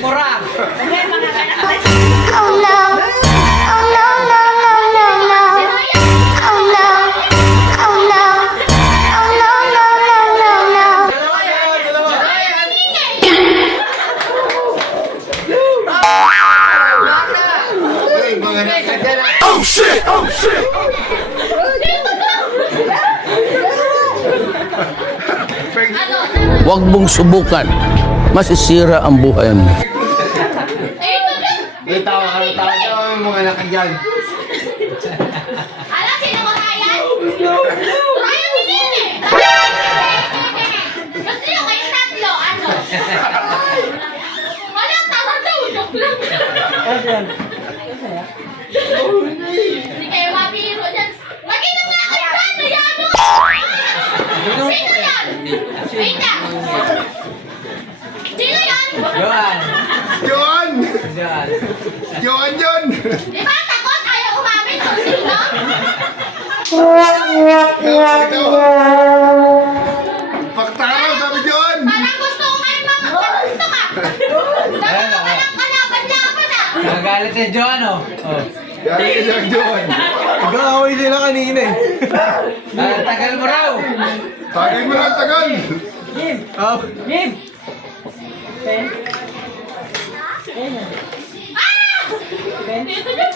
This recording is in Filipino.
kurang. Oh no. Oh no, no, no, no, no. Oh no. Oh no. Oh no, no, no, no, no. Oh shit! Oh shit! Huwag mong subukan. Masisira ang buhay mo. Tawa ka yung mga anak dyan. Alam, sino ko Ryan? Ryan, hindi eh! Gusto nyo kayong tatlo, ano? Walang tawag daw, joke lang. Hindi kayo mapiro dyan. Magino nga kayo dyan, nayano! Sino yan? Wait lang. Sino yan? Joan. Joan! Joan. Joan yun! Di ba takot? Ayaw umamin kung sino? Paktaraw, sabi Joan! Parang gusto ko kayo mga gusto ka. Dapat ka ng kalaban-laban ah. Nagalit si Joan, oh. Oh. Galing ka siya, Joan! Nag-aaway sila kanina eh. Tagal mo raw. Tagay mo lang tagal! Oh. Ah! Dito yung